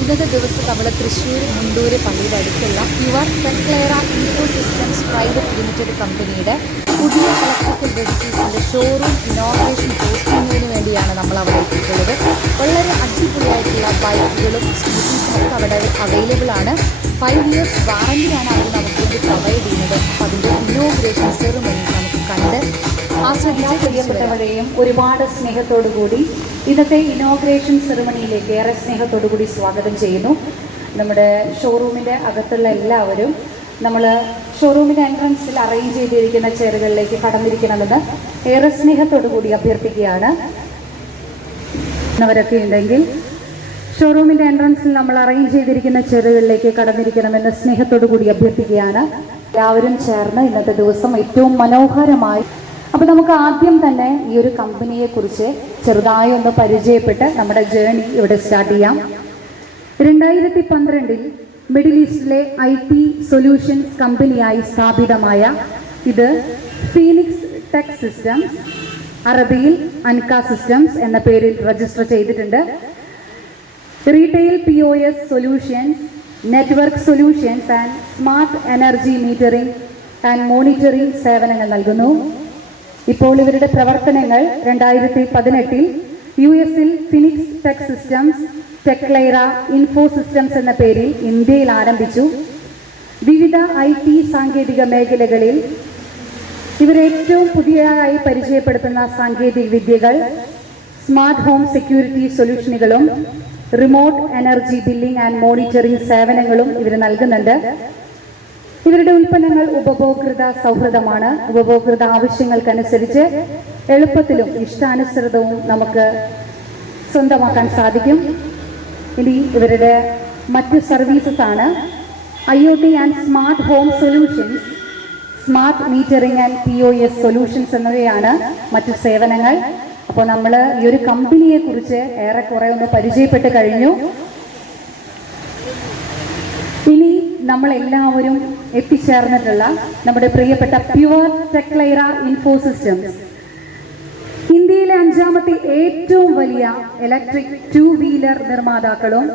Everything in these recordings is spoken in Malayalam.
ഇന്നത്തെ ദിവസം നമ്മൾ തൃശ്ശൂർ മുണ്ടൂർ പള്ളിയുടെ അടുത്തുള്ള പ്യുവർ ടെക്ലെയറ ഇൻഫോസിസ്റ്റംസ് പ്രൈവറ്റ് ലിമിറ്റഡ് കമ്പനിയുടെ പുതിയ ഇലക്ട്രിക്കൽ വെഹിക്കിൾസിൻ്റെ ഷോറൂം ഇനോഗ്രേഷൻ പോസ്റ്റിങ്ങിന് വേണ്ടിയാണ് നമ്മൾ അവിടെ എത്തിയിട്ടുള്ളത്. വളരെ അടിപൊളിയായിട്ടുള്ള ബൈക്കുകളും സ്കൂട്ടീസും ഒക്കെ അവിടെ അവൈലബിൾ ആണ്. 5 years വാറണ്ടിയാണ് അവർ നമുക്ക് വേണ്ടി പ്രൊവൈഡ് ചെയ്യുന്നത്. അപ്പോൾ അതിൻ്റെ ഇനോഗ്രേഷൻ സെറിമണി നമുക്ക് കണ്ട് ആസ്വദിച്ച് പ്രിയപ്പെട്ടവരെയും ഒരുപാട് സ്നേഹത്തോടു കൂടി ഇന്നത്തെ ഇനോഗ്രേഷൻ സെറിമണിയിലേക്ക് ഏറെ സ്നേഹത്തോടു കൂടി സ്വാഗതം ചെയ്യുന്നു. നമ്മുടെ ഷോറൂമിൻ്റെ അകത്തുള്ള എല്ലാവരും നമ്മൾ ഷോറൂമിൻ്റെ എൻട്രൻസിൽ അറേഞ്ച് ചെയ്തിരിക്കുന്ന ചെയറുകളിലേക്ക് കടന്നിരിക്കണമെന്ന് ഏറെ സ്നേഹത്തോടു കൂടി അഭ്യർത്ഥിക്കുകയാണ്. അവരൊക്കെ ഉണ്ടെങ്കിൽ ഷോറൂമിൻ്റെ എൻട്രൻസിൽ നമ്മൾ അറേഞ്ച് ചെയ്തിരിക്കുന്ന ചെയറുകളിലേക്ക് കടന്നിരിക്കണമെന്ന് സ്നേഹത്തോടു കൂടി അഭ്യർത്ഥിക്കുകയാണ്. എല്ലാവരും ചേർന്ന് ഇന്നത്തെ ദിവസം ഏറ്റവും മനോഹരമായി. അപ്പോൾ നമുക്ക് ആദ്യം തന്നെ ഈ ഒരു കമ്പനിയെക്കുറിച്ച് ചെറുതായി ഒന്ന് പരിചയപ്പെട്ട് നമ്മുടെ ജേണി ഇവിടെ സ്റ്റാർട്ട് ചെയ്യാം. 2012 മിഡിൽ ഈസ്റ്റിലെ IT സൊല്യൂഷൻസ് കമ്പനിയായി സ്ഥാപിതമായ ഇത് ഫീനിക്സ് ടെക് സിസ്റ്റംസ്, അറബിയിൽ അൻക സിസ്റ്റംസ് എന്ന പേരിൽ രജിസ്റ്റർ ചെയ്തിട്ടുണ്ട്. Retail POS solutions, network solutions and smart energy metering and monitoring സേവനങ്ങൾ നൽകുന്നു. ഇപ്പോൾ ഇവരുടെ പ്രവർത്തനങ്ങൾ 2018 US-ൽ ഫിനിക്സ് ടെക് സിസ്റ്റംസ് ടെക്ലെയറ ഇൻഫോസിസ്റ്റംസ് എന്ന പേരിൽ ഇന്ത്യയിൽ ആരംഭിച്ചു. വിവിധ IT സാങ്കേതിക മേഖലകളിൽ ഇവരേറ്റവും പുതിയതായി പരിചയപ്പെടുത്തുന്ന സാങ്കേതിക വിദ്യകൾ സ്മാർട്ട് ഹോം സെക്യൂരിറ്റി സൊല്യൂഷനുകളും remote energy billing and monitoring സേവനങ്ങളും ഇവർ നൽകുന്നുണ്ട്. ഇവരുടെ ഉൽപ്പന്നങ്ങൾ ഉപഭോക്തൃ സൗഹൃദമാണ്. ഉപഭോക്തൃ ആവശ്യങ്ങൾക്കനുസരിച്ച് എളുപ്പത്തിലും ഇഷ്ടാനുസൃതവും നമുക്ക് സ്വന്തമാക്കാൻ സാധിക്കും. ഇനി ഇവരുടെ മറ്റു സർവീസസ് ആണ് IoT and smart home solutions, smart metering and POS solutions എന്നിവയാണ് മറ്റു സേവനങ്ങൾ. അപ്പോൾ നമ്മൾ ഈ ഒരു കമ്പനിയെക്കുറിച്ച് ഏറെക്കുറെ ഒന്ന് പരിചയപ്പെട്ട് കഴിഞ്ഞു. ഇനി നമ്മളെല്ലാവരും എത്തിച്ചേർന്നിട്ടുള്ള നമ്മുടെ പ്രിയപ്പെട്ട പ്യുവർ ടെക്ലെയറ ഇൻഫോസിസ്റ്റംസ് ഇന്ത്യയിലെ 5ാമത്തെ ഏറ്റവും വലിയ ഇലക്ട്രിക് 2-വീലർ നിർമ്മാതാക്കളും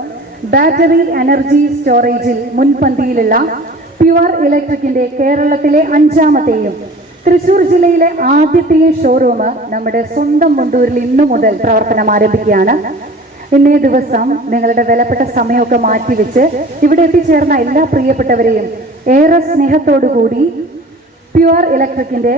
ബാറ്ററി എനർജി സ്റ്റോറേജിൽ മുൻപന്തിയിലുള്ള പ്യുവർ ഇലക്ട്രിക്കിന്റെ കേരളത്തിലെ 5ാമത്തെയും തൃശ്ശൂർ ജില്ലയിലെ ആദ്യത്തെയും ഷോറൂം നമ്മുടെ സ്വന്തം മുണ്ടൂരിൽ ഇന്നു മുതൽ പ്രവർത്തനം ആരംഭിക്കുകയാണ്. ഇന്നേ ദിവസം നിങ്ങളുടെ വിലപ്പെട്ട സമയമൊക്കെ മാറ്റിവെച്ച് ഇവിടെ എത്തിച്ചേർന്ന എല്ലാ പ്രിയപ്പെട്ടവരെയും ഏറെ സ്നേഹത്തോടു കൂടി പ്യുവർ ഇലക്ട്രിക്കിന്റെ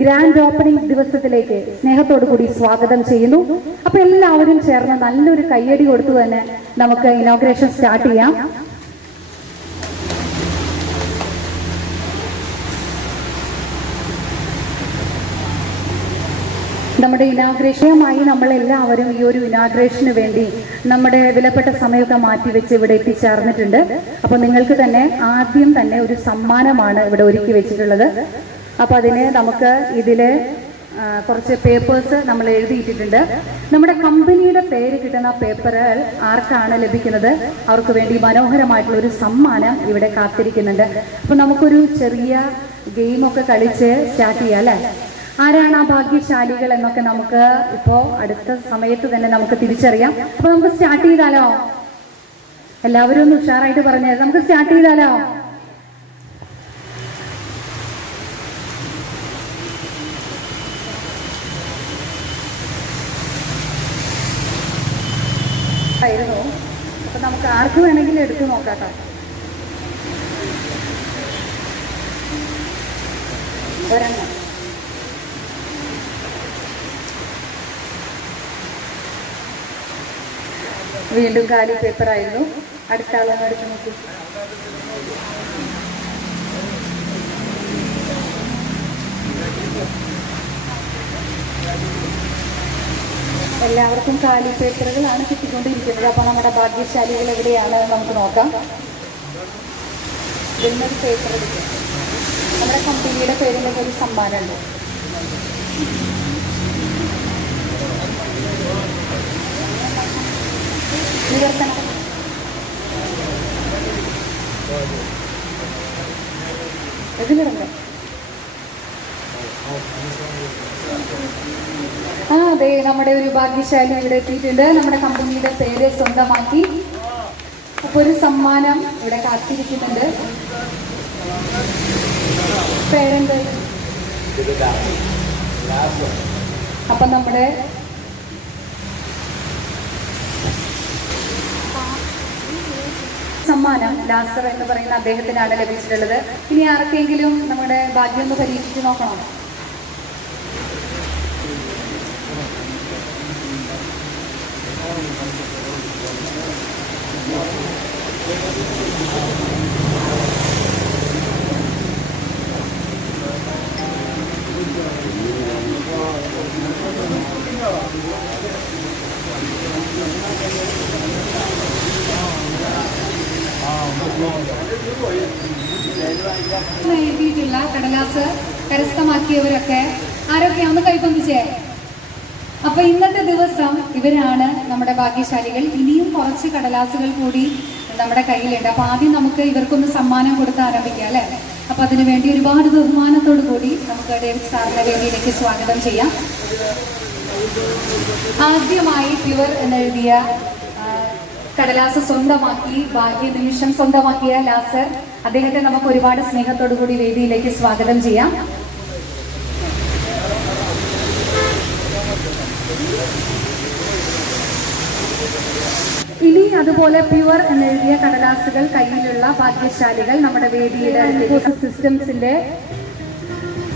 ഗ്രാൻഡ് ഓപ്പണിംഗ് ദിവസത്തിലേക്ക് സ്നേഹത്തോടു കൂടി സ്വാഗതം ചെയ്യുന്നു. അപ്പൊ എല്ലാവരും ചേർന്ന് നല്ലൊരു കയ്യടി കൊടുത്തു തന്നെ നമുക്ക് ഇനോഗ്രേഷൻ സ്റ്റാർട്ട് ചെയ്യാം. നമ്മുടെ ഇനാഗ്രേഷനുമായി നമ്മളെല്ലാവരും ഈ ഒരു ഇനാഗ്രേഷന് വേണ്ടി നമ്മുടെ വിലപ്പെട്ട സമയമൊക്കെ മാറ്റിവെച്ച് ഇവിടെ എത്തിച്ചേർന്നിട്ടുണ്ട്. അപ്പോൾ നിങ്ങൾക്ക് തന്നെ ആദ്യം തന്നെ ഒരു സമ്മാനമാണ് ഇവിടെ ഒരുക്കി വെച്ചിട്ടുള്ളത്. അപ്പോൾ അതിന് നമുക്ക് ഇതിൽ കുറച്ച് പേപ്പേഴ്സ് നമ്മൾ എഴുതിയിട്ടിട്ടുണ്ട്. നമ്മുടെ കമ്പനിയുടെ പേര് കിട്ടുന്ന പേപ്പറുകൾ ആർക്കാണ് ലഭിക്കുന്നത് അവർക്ക് വേണ്ടി മനോഹരമായിട്ടുള്ള ഒരു സമ്മാനം ഇവിടെ കാത്തിരിക്കുന്നുണ്ട്. അപ്പോൾ നമുക്കൊരു ചെറിയ ഗെയിമൊക്കെ കളിച്ച് സ്റ്റാർട്ട് ചെയ്യാം അല്ലേ? ആരാണ് ആ ഭാഗ്യശാലികൾ എന്നൊക്കെ നമുക്ക് ഇപ്പോൾ അടുത്ത സമയത്ത് തന്നെ നമുക്ക് തിരിച്ചറിയാം. അപ്പോൾ നമുക്ക് സ്റ്റാർട്ട് ചെയ്താലോ? എല്ലാവരും ഒന്ന് ഉഷാറായിട്ട് പറഞ്ഞേ, നമുക്ക് സ്റ്റാർട്ട് ചെയ്താലോ? ആയിരുന്നു. അപ്പൊ നമുക്ക് ആർക്ക് വേണമെങ്കിലും എടുത്തു നോക്കാട്ടോ. ഒരെണ്ണം വീണ്ടും കാലി പേപ്പറായിരുന്നു. അടുത്ത ആളൊന്ന് എടുത്ത് നോക്കി. എല്ലാവർക്കും കാലി പേപ്പറുകളാണ് കിട്ടിക്കൊണ്ടിരിക്കുന്നത്. അപ്പോൾ നമ്മുടെ ഭാഗ്യശാലികൾ എവിടെയാണ് നമുക്ക് നോക്കാം. ഇന്നൊരു പേപ്പർ എടുക്കാം. നമ്മുടെ കമ്പനിയുടെ പേരിലൊക്കെ ഒരു സമ്മാനമുണ്ട്. നിവർത്തനം ഇതിലിറങ്ങും. അതെ, നമ്മുടെ ഒരു ഭാഗ്യശാലി ഇവിടെ എത്തിയിട്ടുണ്ട്. നമ്മുടെ കമ്പനിയുടെ പേര് സ്വന്തമാക്കി അപ്പോൾ ഒരു സമ്മാനം ഇവിടെ കാത്തിരിക്കുന്നുണ്ട്. പേരെന്ത്? അപ്പം നമ്മുടെ സമ്മാനം ലാസർ എന്ന് പറയുന്ന അദ്ദേഹത്തിനാണ് ലഭിച്ചിട്ടുള്ളത്. ഇനി ആർക്കെങ്കിലും നമ്മുടെ ഭാഗ്യം ഒന്ന് പരീക്ഷിച്ച് നോക്കണം. എഴുതിയിട്ടുള്ള കടലാസ് കരസ്ഥമാക്കിയവരൊക്കെ ആരൊക്കെയാന്ന് കൈപ്പൊന്നിച്ചേ. അപ്പൊ ഇന്നത്തെ ദിവസം ഇവരാണ് നമ്മുടെ ഭാഗ്യശാലികൾ. ഇനിയും കുറച്ച് കടലാസുകൾ കൂടി നമ്മുടെ കയ്യിലുണ്ട്. അപ്പൊ ആദ്യം നമുക്ക് ഇവർക്കൊന്ന് സമ്മാനം കൊടുത്ത് ആരംഭിക്കാം അല്ലെ. അപ്പൊ അതിനുവേണ്ടി ഒരുപാട് ബഹുമാനത്തോടു കൂടി നമുക്ക് ഡേവിഡ് സാറിന്റെ വേദിയിലേക്ക് സ്വാഗതം ചെയ്യാം. ആദ്യമായി പ്യുവർ എന്നെഴുതിയ കടലാസ് സ്വന്തമാക്കി ഭാഗ്യ നിമിഷം സ്വന്തമാക്കിയ ലാസർ, അദ്ദേഹത്തെ നമുക്ക് ഒരുപാട് സ്നേഹത്തോടു കൂടി വേദിയിലേക്ക് സ്വാഗതം ചെയ്യാം. ഇനി അതുപോലെ പ്യുവർ എന്നെഴുതിയ കടലാസുകൾ കയ്യിലുള്ള ഭാഗ്യശാലികൾ നമ്മുടെ വേദിയുടെ സിസ്റ്റംസിന്റെ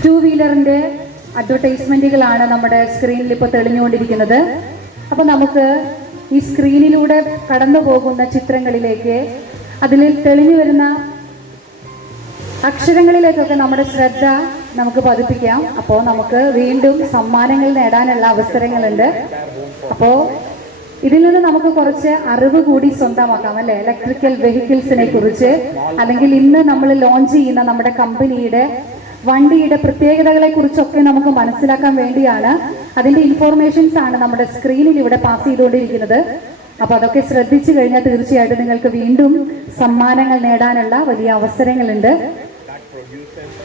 2 വീലറിന്റെ അഡ്വർടൈസ്മെന്റുകളാണ് നമ്മുടെ സ്ക്രീനിൽ ഇപ്പോൾ തെളിഞ്ഞുകൊണ്ടിരിക്കുന്നത്. അപ്പൊ നമുക്ക് ഈ സ്ക്രീനിലൂടെ കടന്നു പോകുന്ന ചിത്രങ്ങളിലേക്ക്, അതിൽ തെളിഞ്ഞു വരുന്ന അക്ഷരങ്ങളിലേക്കൊക്കെ നമ്മുടെ ശ്രദ്ധ നമുക്ക് പതിപ്പിക്കാം. അപ്പോൾ നമുക്ക് വീണ്ടും സമ്മാനങ്ങൾ നേടാനുള്ള അവസരങ്ങളുണ്ട്. അപ്പോൾ ഇതിൽ നിന്ന് നമുക്ക് കുറച്ച് അറിവ് കൂടി സ്വന്തമാക്കാം അല്ലെ. ഇലക്ട്രിക്കൽ വെഹിക്കിൾസിനെ കുറിച്ച്, അല്ലെങ്കിൽ ഇന്ന് നമ്മൾ ലോഞ്ച് ചെയ്യുന്ന നമ്മുടെ കമ്പനിയുടെ വണ്ടിയുടെ പ്രത്യേകതകളെ കുറിച്ചൊക്കെ നമുക്ക് മനസ്സിലാക്കാൻ വേണ്ടിയാണ്. അതിന്റെ ഇൻഫോർമേഷൻസ് ആണ് നമ്മുടെ സ്ക്രീനിൽ ഇവിടെ പാസ് ചെയ്തുകൊണ്ടിരിക്കുന്നത്. അപ്പൊ അതൊക്കെ ശ്രദ്ധിച്ചു കഴിഞ്ഞാൽ തീർച്ചയായിട്ടും നിങ്ങൾക്ക് വീണ്ടും സമ്മാനങ്ങൾ നേടാനുള്ള വലിയ അവസരങ്ങളുണ്ട്.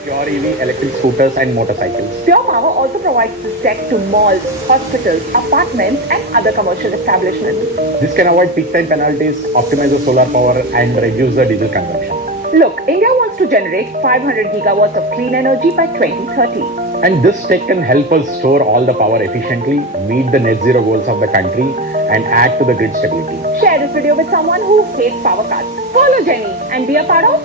Pure EV electric scooters and motorcycles. Pure Power also provides this tech to malls, hospitals, apartments and other commercial establishments. This can avoid peak time penalties, optimize the solar power and reduce the diesel consumption. Look, India wants to generate 500 gigawatts of clean energy by 2030. And this tech can help us store all the power efficiently, meet the net zero goals of the country and add to the grid stability. Share this video with someone who hates power cuts. Follow Jenny and be a part of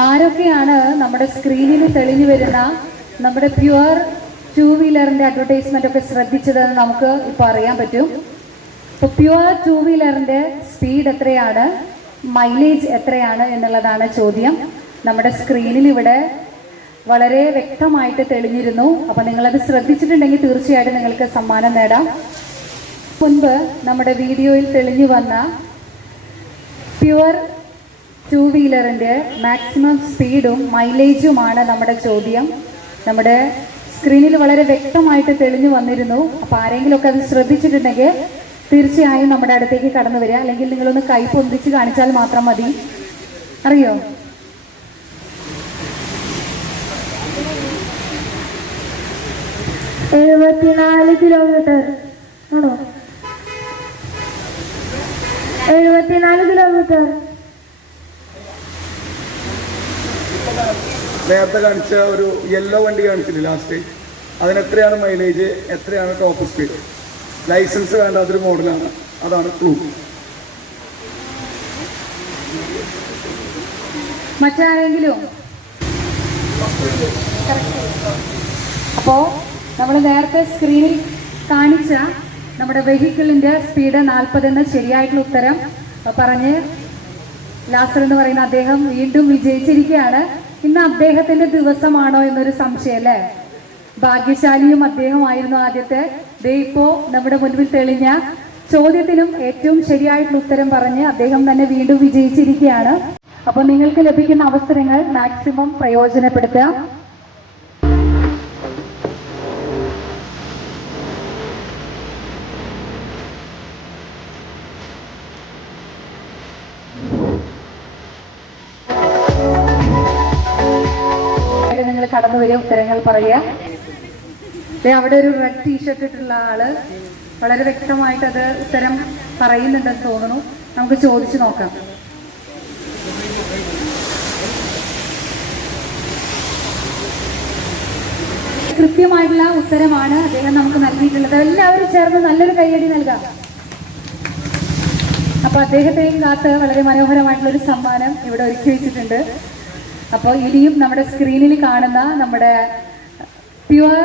ആരൊക്കെയാണ് നമ്മുടെ സ്ക്രീനിൽ തെളിഞ്ഞു വരുന്ന നമ്മുടെ പ്യുവർ 2 വീലറിന്റെ അഡ്വർടൈസ്മെന്റ് ഒക്കെ ശ്രദ്ധിച്ചതെന്ന് നമുക്ക് ഇപ്പോൾ അറിയാൻ പറ്റും. ഇപ്പോൾ പ്യുവർ 2 വീലറിന്റെ സ്പീഡ് എത്രയാണ്, മൈലേജ് എത്രയാണ് എന്നുള്ളതാണ് ചോദ്യം. നമ്മുടെ സ്ക്രീനിൽ ഇവിടെ വളരെ വ്യക്തമായിട്ട് തെളിഞ്ഞിരുന്നു. അപ്പോൾ നിങ്ങളത് ശ്രദ്ധിച്ചിട്ടുണ്ടെങ്കിൽ തീർച്ചയായിട്ടും നിങ്ങൾക്ക് സമ്മാനം നേടാം. മുൻപ് നമ്മുടെ വീഡിയോയിൽ തെളിഞ്ഞു വന്ന പ്യുവർ 2 വീലറിൻ്റെ മാക്സിമം സ്പീഡും മൈലേജുമാണ് നമ്മുടെ ചോദ്യം. നമ്മുടെ സ്ക്രീനിൽ വളരെ വ്യക്തമായിട്ട് തെളിഞ്ഞു വന്നിരുന്നു. അപ്പോൾ ആരെങ്കിലുമൊക്കെ അത് ശ്രദ്ധിച്ചിട്ടുണ്ടെങ്കിൽ തീർച്ചയായും നമ്മുടെ അടുത്തേക്ക് കടന്നു വരിക. അല്ലെങ്കിൽ നിങ്ങളൊന്ന് കൈ പൊന്തിച്ച് കാണിച്ചാൽ മാത്രം മതി. അറിയോ? കിലോമീറ്റർ ആണോ? 74 കിലോമീറ്റർ. നേരത്തെ കാണിച്ച ഒരു യെല്ലോ വണ്ടി കാണിച്ചില്ല ലാസ്റ്റ്, അതിനെത്രയാണ് മൈലേജ്, എത്രയാണ് ടോപ്പ് സ്പീഡ്? ലൈസൻസ് വേണ്ടാത്തൊരു മോഡലാണ്, അതാണ് ക്ലൂ. മറ്റാരെങ്കിലും? അപ്പോൾ നമ്മൾ നേരത്തെ സ്ക്രീനിൽ കാണിച്ച നമ്മുടെ വെഹിക്കിളിൻ്റെ സ്പീഡ് 40 എന്ന ശരിയായിട്ടുള്ള ഉത്തരം പറഞ്ഞ് ലാസർ എന്ന് പറയുന്ന അദ്ദേഹം വീണ്ടും വിജയിച്ചിരിക്കുകയാണ്. ഇന്ന് അദ്ദേഹത്തിന്റെ ദിവസമാണോ എന്നൊരു സംശയം അല്ലേ. ഭാഗ്യശാലിയും അദ്ദേഹമായിരുന്നു ആദ്യത്തെ. ദേ ഇപ്പോ നമ്മുടെ മുൻപിൽ തെളിഞ്ഞ ചോദ്യത്തിനും ഏറ്റവും ശരിയായിട്ടുള്ള ഉത്തരം പറഞ്ഞ് അദ്ദേഹം തന്നെ വീണ്ടും വിജയിച്ചിരിക്കുകയാണ്. അപ്പോൾ നിങ്ങൾക്ക് ലഭിക്കുന്ന അവസരങ്ങൾ മാക്സിമം പ്രയോജനപ്പെടുത്തുക. കടന്നു വരിക, ഉത്തരങ്ങൾ പറയുക. അവിടെ ഒരു റെഡ് ടീഷർട്ട് ഇട്ടുള്ള ആള് വളരെ വ്യക്തമായിട്ട് അത് ഉത്തരം പറയുന്നുണ്ടെന്ന് തോന്നുന്നു. നമുക്ക് ചോദിച്ചു നോക്കാം. കൃത്യമായിട്ടുള്ള ഉത്തരമാണ് അദ്ദേഹം നമുക്ക് നൽകിയിട്ടുള്ളത്. എല്ലാവരും ചേർന്ന് നല്ലൊരു കൈയടി നൽകാം. അപ്പൊ അദ്ദേഹത്തെയും കാത്ത് വളരെ മനോഹരമായിട്ടുള്ള ഒരു സമ്മാനം ഇവിടെ ഒരുക്കി വെച്ചിട്ടുണ്ട്. അപ്പോൾ ഇനിയും നമ്മുടെ സ്ക്രീനിൽ കാണുന്ന നമ്മുടെ പ്യുവർ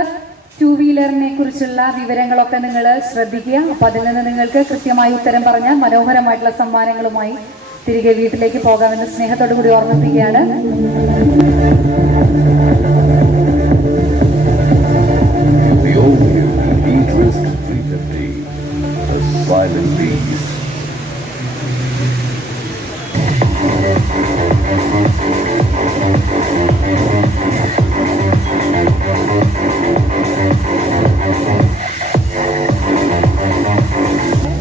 ടൂ വീലറിനെ കുറിച്ചുള്ള വിവരങ്ങളൊക്കെ നിങ്ങൾ ശ്രദ്ധിക്കുക. അപ്പോൾ അതിൽ നിന്ന് നിങ്ങൾക്ക് കൃത്യമായി ഉത്തരം പറഞ്ഞാൽ മനോഹരമായിട്ടുള്ള സമ്മാനങ്ങളുമായി തിരികെ വീട്ടിലേക്ക് പോകാമെന്ന് സ്നേഹത്തോടു കൂടി ഓർമ്മിപ്പിക്കുകയാണ്.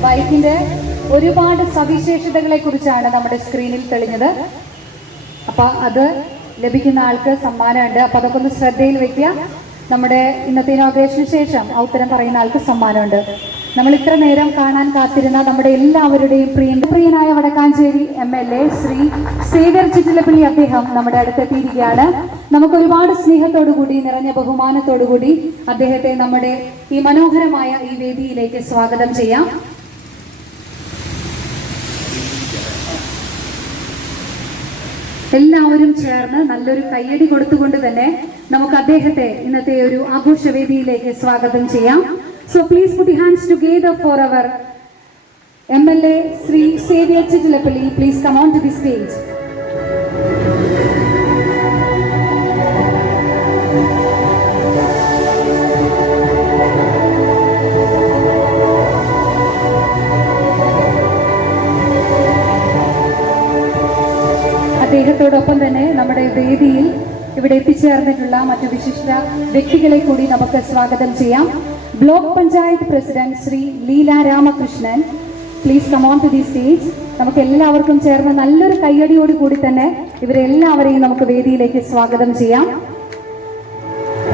ബൈക്കിന്റെ ഒരുപാട് സവിശേഷതകളെ കുറിച്ചാണ് നമ്മുടെ സ്ക്രീനിൽ തെളിഞ്ഞത്. അപ്പൊ അത് ലഭിക്കുന്ന ആൾക്ക് സമ്മാനമുണ്ട്. അപ്പൊ അതൊക്കെ ഒന്ന് ശ്രദ്ധയിൽ വെക്കുക. നമ്മുടെ ഇന്നത്തെ ഇനോഗ്രേഷന് ശേഷം ആ ഉത്തരം പറയുന്ന ആൾക്ക് സമ്മാനമുണ്ട്. നമ്മൾ ഇത്ര നേരം കാണാൻ കാത്തിരുന്ന നമ്മുടെ എല്ലാവരുടെയും പ്രിയനായ വടക്കാഞ്ചേരി MLA ശ്രീ സേവ്യർ ചിറ്റിലപ്പള്ളി അദ്ദേഹം നമ്മുടെ അടുത്തെത്തിയിരിക്കുകയാണ്. നമുക്ക് ഒരുപാട് സ്നേഹത്തോടുകൂടി നിറഞ്ഞ ബഹുമാനത്തോടുകൂടി അദ്ദേഹത്തെ നമ്മുടെ ഈ മനോഹരമായ ഈ വേദിയിലേക്ക് സ്വാഗതം ചെയ്യാം. എല്ലാവരും ചേർന്ന് നല്ലൊരു കയ്യടി കൊടുത്തുകൊണ്ട് തന്നെ നമുക്ക് അദ്ദേഹത്തെ ഇന്നത്തെ ഒരു ആഘോഷവേദിയിലേക്ക് സ്വാഗതം ചെയ്യാം. So please put your hands together for our MLA Shri Xavier Chittilappilly. Please come on to the stage. അദ്ദേഹത്തോടൊപ്പം തന്നെ നമ്മുടെ വേദിയിൽ ഇവിടെ എത്തിച്ചേർന്നിട്ടുള്ള മറ്റു വിശിഷ്ട വ്യക്തികളെ കൂടി നമുക്ക് സ്വാഗതം ചെയ്യാം. Block panchayat president Shri Leela Ramakrishnan, please come on to the stage. നമുക്ക് എല്ലാവർക്കും ചേർന്ന് നല്ലൊരു കയ്യടിയോട് കൂടി തന്നെ ഇവരെല്ലാവരെയും നമുക്ക് വേദിയിലേക്ക് സ്വാഗതം ചെയ്യാം.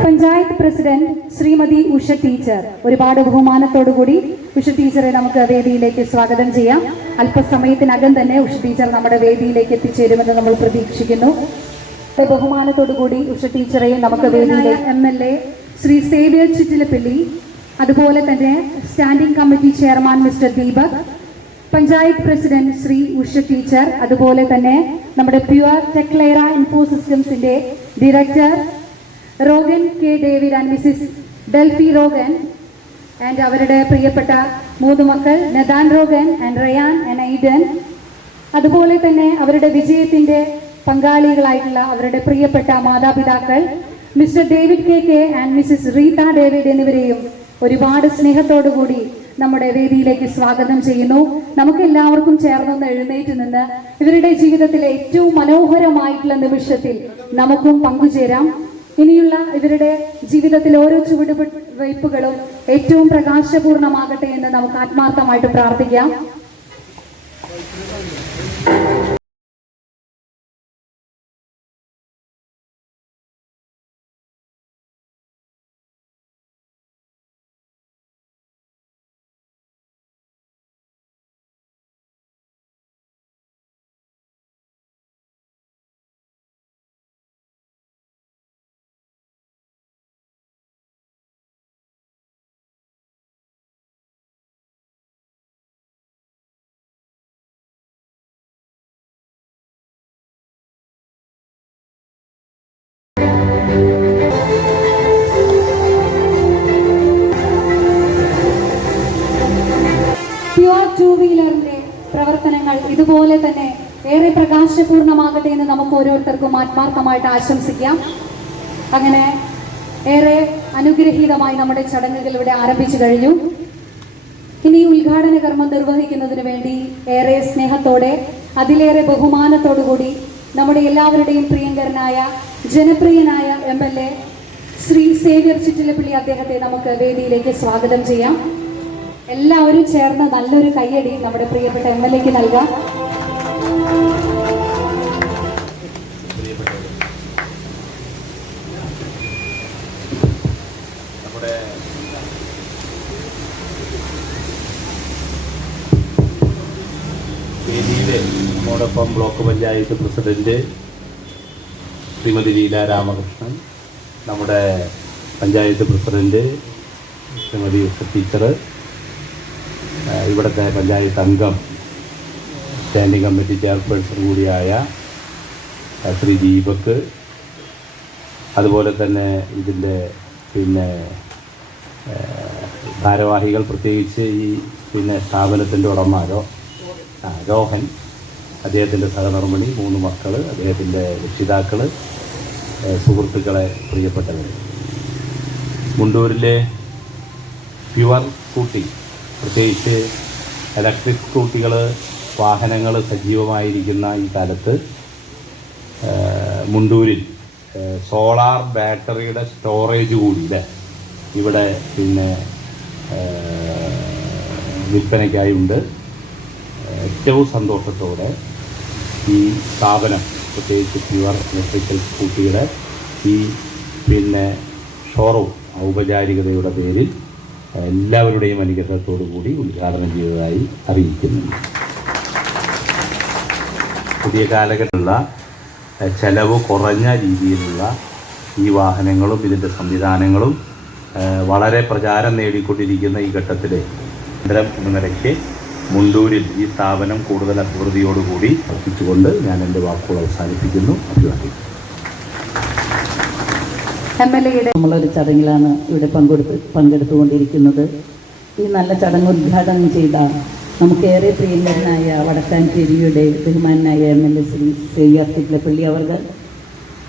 പഞ്ചായത്ത് പ്രസിഡന്റ് ശ്രീമതി ഉഷ ടീച്ചർ, ഒരുപാട് ബഹുമാനത്തോടുകൂടി ഉഷ ടീച്ചറെ നമുക്ക് വേദിയിലേക്ക് സ്വാഗതം ചെയ്യാം. അല്പസമയത്തിനകം തന്നെ ഉഷ ടീച്ചർ നമ്മുടെ വേദിയിലേക്ക് എത്തിച്ചേരുമെന്ന് നമ്മൾ പ്രതീക്ഷിക്കുന്നു. ബഹുമാനത്തോടുകൂടി ഉഷ ടീച്ചറെയും നമുക്ക് വേദിയിലേക്ക് MLA ശ്രീ സേവ്യർ ചിറ്റിലപ്പള്ളി, അതുപോലെ തന്നെ standing committee chairman Mr Deepak, panchayat president Shri Usha teacher, അതുപോലെ തന്നെ നമ്മുടെ പ്യുവർ ടെക്ലെയറ ഇൻഫോ സിസ്റ്റംസിന്റെ director Rogan K David and Mrs Delphy Rogan and അവരുടെ പ്രിയപ്പെട്ട 3 മക്കൾ Nathan Rogan and Ryan and Aidan, അതുപോലെ തന്നെ അവരുടെ വിജയത്തിന്റെ പങ്കാളികളായിട്ടുള്ള അവരുടെ പ്രിയപ്പെട്ട മാതാപിതാക്കൾ Mr David K and Mrs Rita David എന്നിവരെയും ഒരുപാട് സ്നേഹത്തോടുകൂടി നമ്മുടെ വേദിയിലേക്ക് സ്വാഗതം ചെയ്യുന്നു. നമുക്ക് എല്ലാവർക്കും ചേർന്നൊന്ന് എഴുന്നേറ്റ് നിന്ന് ഇവരുടെ ജീവിതത്തിലെ ഏറ്റവും മനോഹരമായിട്ടുള്ള നിമിഷത്തിൽ നമുക്കും പങ്കുചേരാം. ഇനിയുള്ള ഇവരുടെ ജീവിതത്തിൽ ഓരോ ചുവടുവയ്പ്പുകളും ഏറ്റവും പ്രകാശപൂർണമാകട്ടെ എന്ന് നമുക്ക് ആത്മാർത്ഥമായിട്ട് പ്രാർത്ഥിക്കാം. ടൂ വീലറിന്റെ പ്രവർത്തനങ്ങൾ ഇതുപോലെ തന്നെ ഏറെ പ്രകാശപൂർണമാകട്ടെ എന്ന് നമുക്ക് ഓരോരുത്തർക്കും ആത്മാർത്ഥമായിട്ട് ആശംസിക്കാം. അങ്ങനെ ഏറെ അനുഗ്രഹീതമായി നമ്മുടെ ചടങ്ങുകൾ ഇവിടെ ആരംഭിച്ചു കഴിഞ്ഞു. ഇനി ഉദ്ഘാടന കർമ്മം നിർവഹിക്കുന്നതിന് വേണ്ടി ഏറെ സ്നേഹത്തോടെ അതിലേറെ ബഹുമാനത്തോടുകൂടി നമ്മുടെ എല്ലാവരുടെയും പ്രിയങ്കരനായ ജനപ്രിയനായ MLA ശ്രീ സേവ്യർ ചിറ്റിലപ്പള്ളി അദ്ദേഹത്തെ നമുക്ക് വേദിയിലേക്ക് സ്വാഗതം ചെയ്യാം. എല്ലാവരും ചേർന്ന് നല്ലൊരു കയ്യടി നമ്മുടെ പ്രിയപ്പെട്ട MLAക്ക് നൽകാം. നമ്മുടെ വേദിയിലെ നമ്മോടൊപ്പം ബ്ലോക്ക് പഞ്ചായത്ത് പ്രസിഡന്റ് ശ്രീമതി ലീല രാമകൃഷ്ണൻ, നമ്മുടെ പഞ്ചായത്ത് പ്രസിഡന്റ് ശ്രീമതി ടീച്ചർ, ഇവിടുത്തെ പഞ്ചായത്ത് അംഗം സ്റ്റാൻഡിംഗ് കമ്മിറ്റി ചെയർപേഴ്സൺ കൂടിയായ ശ്രീ ദീപക്, അതുപോലെ തന്നെ ഇതിൻ്റെ ഭാരവാഹികൾ, പ്രത്യേകിച്ച് ഈ സ്ഥാപനത്തിൻ്റെ ഉടമ രോഹൻ, അദ്ദേഹത്തിൻ്റെ സഹധർമ്മിണി, 3 മക്കൾ, അദ്ദേഹത്തിൻ്റെ രക്ഷിതാക്കൾ, സുഹൃത്തുക്കളെ, പ്രിയപ്പെട്ടവർ. മുണ്ടൂരിലെ പ്യുവർ സ്കൂട്ടി, പ്രത്യേകിച്ച് ഇലക്ട്രിക് സ്കൂട്ടികൾ, വാഹനങ്ങൾ സജീവമായിരിക്കുന്ന ഈ കാലത്ത് മുണ്ടൂരിൽ സോളാർ ബാറ്ററിയുടെ സ്റ്റോറേജ് കൂടി ഇവിടെ വിൽപ്പനയ്ക്കായി ഉണ്ട്. ഏറ്റവും സന്തോഷത്തോടെ ഈ സ്ഥാപനം, പ്രത്യേകിച്ച് പ്യുവർ ഇലക്ട്രിക്കൽ സ്കൂട്ടിയുടെ ഈ ഷോറൂം ഔപചാരികതയുടെ പേരിൽ എല്ലാവരുടെയും അനുഗ്രഹത്തോടു കൂടി ഉദ്ഘാടനം ചെയ്തതായി അറിയിക്കുന്നുണ്ട്. പുതിയ കാലഘട്ടത്തിലുള്ള ചെലവ് കുറഞ്ഞ രീതിയിലുള്ള ഈ വാഹനങ്ങളും ഇതിൻ്റെ സംവിധാനങ്ങളും വളരെ പ്രചാരം നേടിക്കൊണ്ടിരിക്കുന്ന ഈ ഘട്ടത്തിൽ എന്ന നിലയ്ക്ക് മുണ്ടൂരിൽ ഈ സ്ഥാപനം കൂടുതൽ അഭിവൃദ്ധിയോടുകൂടി പ്രവർത്തിച്ചുകൊണ്ട് ഞാൻ എൻ്റെ വാക്കുകൾ അവസാനിപ്പിക്കുന്നു. അഭിവാദ്യം. നമ്മളൊരു ചടങ്ങിലാണ് ഇവിടെ പങ്കെടുത്തുകൊണ്ടിരിക്കുന്നത്. ഈ നല്ല ചടങ്ങ് ഉദ്ഘാടനം ചെയ്ത നമുക്കേറെ പ്രിയങ്കരനായ വടക്കാഞ്ചേരിയുടെ ബഹുമാനായ MLA ശ്രീ തിരുപ്പള്ളി അവർ,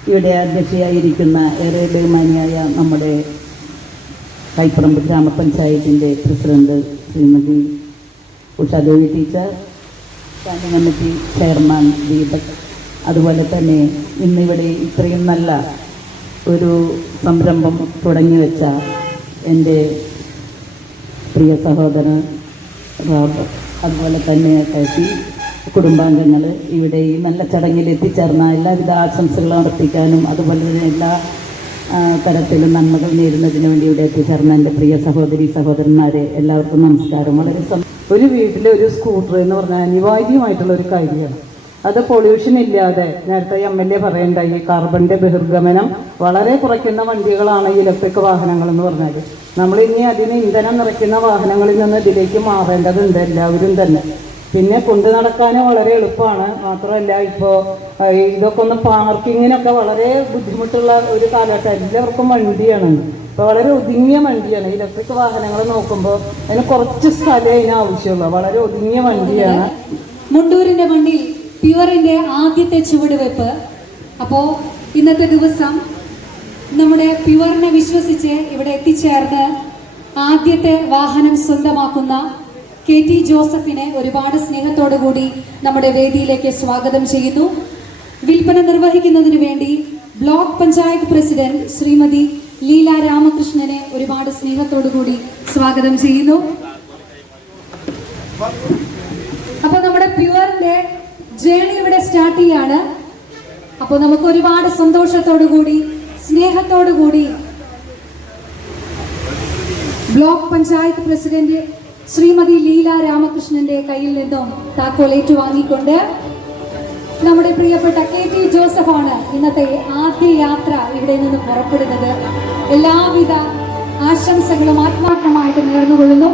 ഇവിടെ അധ്യക്ഷയായിരിക്കുന്ന ഏറെ ബഹുമാനിയായ നമ്മുടെ കൈപ്പറമ്പ് ഗ്രാമപഞ്ചായത്തിൻ്റെ president Shrimati Ushadevi teacher, standing committee chairman Deepak, അതുപോലെ തന്നെ ഇന്നിവിടെ ഇത്രയും നല്ല ഒരു സംരംഭം തുടങ്ങി വെച്ച എൻ്റെ പ്രിയ സഹോദരൻ റോബർട്ട്, അതുപോലെ തന്നെ കൈസി, കുടുംബാംഗങ്ങൾ, ഇവിടെ ഈ നല്ല ചടങ്ങിൽ എത്തിച്ചേർന്ന എല്ലാവിധ ആശംസകളും അർപ്പിക്കാനും അതുപോലെ തന്നെ എല്ലാ തരത്തിലും നന്മകൾ നേരുന്നതിന് വേണ്ടി ഇവിടെ എത്തിച്ചേർന്ന എൻ്റെ പ്രിയ സഹോദരന്മാരെ എല്ലാവർക്കും നമസ്കാരം. വളരെ ഒരു വീട്ടിലെ ഒരു സ്കൂട്ടർ എന്ന് പറഞ്ഞാൽ അനിവാര്യമായിട്ടുള്ളൊരു കാര്യമാണ്. അത് പൊല്യൂഷൻ ഇല്ലാതെ, നേരത്തെ MLA പറയണ്ടായി, കാർബണിൻ്റെ ബഹിർഗമനം വളരെ കുറയ്ക്കുന്ന വണ്ടികളാണ് ഈ ഇലക്ട്രിക് വാഹനങ്ങൾ എന്ന് പറഞ്ഞാൽ. നമ്മളിനി അതിന് ഇന്ധനം നിറയ്ക്കുന്ന വാഹനങ്ങളിൽ നിന്ന് ഇതിലേക്ക് മാറേണ്ടതുണ്ട് എല്ലാവരും തന്നെ. പിന്നെ കൊണ്ടു നടക്കാൻ വളരെ എളുപ്പമാണ്. മാത്രമല്ല ഇപ്പോൾ ഇതൊക്കെ ഒന്ന് പാർക്കിങ്ങിനൊക്കെ വളരെ ബുദ്ധിമുട്ടുള്ള ഒരു കാലഘട്ടം. എല്ലാവർക്കും വണ്ടിയാണ്. ഇപ്പോൾ വളരെ ഒതുങ്ങിയ വണ്ടിയാണ്. ഇലക്ട്രിക് വാഹനങ്ങൾ നോക്കുമ്പോൾ അതിന് കുറച്ച് സ്ഥലമേ അതിന് ആവശ്യമുള്ളൂ. വളരെ ഒതുങ്ങിയ വണ്ടിയാണ്. മുണ്ടൂരിൻ്റെ മണ്ണിൽ പ്യുവറിൻ്റെ ആദ്യത്തെ ചുവടുവെപ്പ്. അപ്പോൾ ഇന്നത്തെ ദിവസം നമ്മുടെ പ്യുവറിനെ വിശ്വസിച്ച് ഇവിടെ എത്തിച്ചേർന്ന് ആദ്യത്തെ വാഹനം സ്വന്തമാക്കുന്ന KT ജോസഫിനെ ഒരുപാട് സ്നേഹത്തോടു കൂടി നമ്മുടെ വേദിയിലേക്ക് സ്വാഗതം ചെയ്യുന്നു. വിൽപ്പന നിർവഹിക്കുന്നതിന് വേണ്ടി ബ്ലോക്ക് പഞ്ചായത്ത് പ്രസിഡന്റ് ശ്രീമതി ലീല രാമകൃഷ്ണനെ ഒരുപാട് സ്നേഹത്തോടു കൂടി സ്വാഗതം ചെയ്യുന്നു. അപ്പോൾ നമ്മുടെ പ്യുവറിന്റെ ജേണി ഇവിടെ സ്റ്റാർട്ട് ചെയ്യാണ്. അപ്പോൾ നമുക്ക് ഒരുപാട് സന്തോഷത്തോടു കൂടി സ്നേഹത്തോടു കൂടി ബ്ലോക്ക് പഞ്ചായത്ത് പ്രസിഡന്റ് ശ്രീമതി ലീല രാമകൃഷ്ണന്റെ കയ്യിൽ നിന്നും താക്കോലേറ്റ് വാങ്ങിക്കൊണ്ട് നമ്മുടെ പ്രിയപ്പെട്ട KT ജോസഫാണ് ഇന്നത്തെ ആദ്യ യാത്ര ഇവിടെ നിന്ന് പുറപ്പെടുന്നത്. എല്ലാവിധ ആശംസകളും ആത്മാർത്ഥമായിട്ട് നേർന്നുകൊള്ളുന്നു.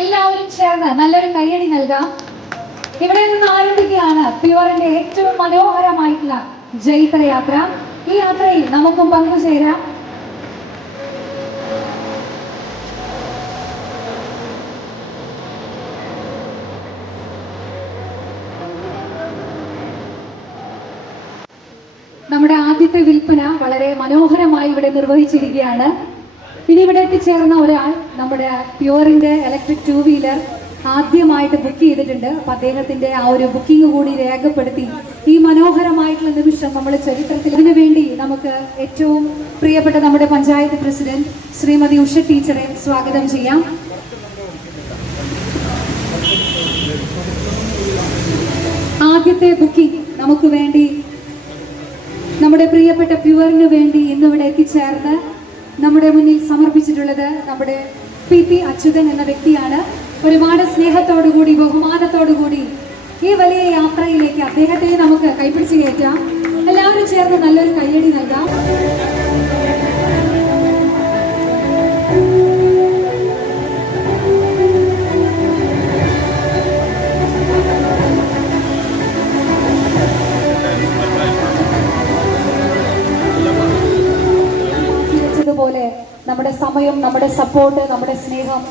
എല്ലാവരും ചേർന്ന് നല്ലൊരു കയ്യടി നൽകാം. ഇവിടെ നിന്ന് ആരംഭിക്കുകയാണ് പ്യുവറിന്റെ ഏറ്റവും മനോഹരമായിട്ടുള്ള ജൈത്രയാത്ര. ഈ യാത്രയിൽ നമുക്കും പങ്കുചേരാം. നമ്മുടെ ആദ്യത്തെ വിൽപ്പന വളരെ മനോഹരമായി ഇവിടെ നിർവഹിച്ചിരിക്കുകയാണ്. ഇനി ഇവിടെ എത്തിച്ചേർന്ന ഒരാൾ നമ്മുടെ പ്യുവറിന്റെ ഇലക്ട്രിക് 2 വീലർ ആദ്യമായിട്ട് ബുക്ക് ചെയ്തിട്ടുണ്ട്. അപ്പം അദ്ദേഹത്തിൻ്റെ ആ ഒരു ബുക്കിംഗ് കൂടി രേഖപ്പെടുത്തി ഈ മനോഹരമായിട്ടുള്ള നിമിഷം നമ്മൾ ചരിത്രത്തിൽ ഇതിനു വേണ്ടി നമുക്ക് ഏറ്റവും പ്രിയപ്പെട്ട നമ്മുടെ പഞ്ചായത്ത് പ്രസിഡന്റ് ശ്രീമതി ഉഷ ടീച്ചറെ സ്വാഗതം ചെയ്യാം. ആദ്യത്തെ ബുക്കിംഗ് നമുക്ക് വേണ്ടി നമ്മുടെ പ്രിയപ്പെട്ട പ്യുവറിന് വേണ്ടി ഇന്നിവിടെ എത്തിച്ചേർന്ന് നമ്മുടെ മുന്നിൽ സമർപ്പിച്ചിട്ടുള്ളത് നമ്മുടെ PP അച്യുതൻ എന്ന വ്യക്തിയാണ്. ഒരുപാട് സ്നേഹത്തോടുകൂടി ബഹുമാനത്തോടുകൂടി ഈ വലിയ യാത്രയിലേക്ക് അദ്ദേഹത്തെ നമുക്ക് കൈപിടിച്ച് കയറ്റാം. എല്ലാവരും ചേർന്ന് നല്ലൊരു കയ്യടി നൽകാം. പോലെ നമ്മുടെ സമയം, നമ്മുടെ സപ്പോർട്ട്, നമ്മുടെ സ്നേഹം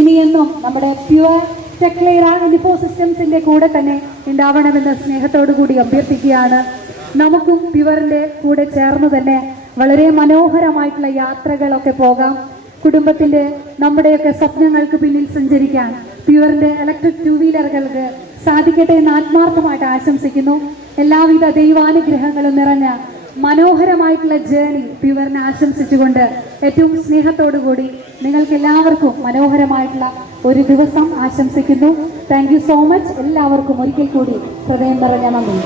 ഇനിയെന്നും നമ്മുടെ പ്യുവർ ടെക്ലെയർ ഇൻഫോസിസ്റ്റംസിന്റെ കൂടെ തന്നെ ഉണ്ടാവണമെന്ന് സ്നേഹത്തോടു കൂടി അഭ്യർത്ഥിക്കുകയാണ്. നമുക്കും പ്യുവറിന്റെ കൂടെ ചേർന്ന് തന്നെ വളരെ മനോഹരമായിട്ടുള്ള യാത്രകളൊക്കെ പോകാം. കുടുംബത്തിന്റെ നമ്മുടെയൊക്കെ സ്വപ്നങ്ങൾക്ക് പിന്നിൽ സഞ്ചരിക്കാൻ പ്യുവറിന്റെ ഇലക്ട്രിക് 2 വീലറുകൾക്ക് സാധിക്കട്ടെ എന്ന് ആത്മാർത്ഥമായിട്ട് ആശംസിക്കുന്നു. എല്ലാവിധ ദൈവാനുഗ്രഹങ്ങളും നിറഞ്ഞ മനോഹരമായിട്ടുള്ള ജേണി പ്യുവറിനെ ആശംസിച്ചുകൊണ്ട് ഏറ്റവും സ്നേഹത്തോടു കൂടി നിങ്ങൾക്ക് എല്ലാവർക്കും മനോഹരമായിട്ടുള്ള ഒരു ദിവസം ആശംസിക്കുന്നു. Thank you so much. എല്ലാവർക്കും ഒരിക്കൽ കൂടി ഹൃദയം നിറഞ്ഞ നന്ദി.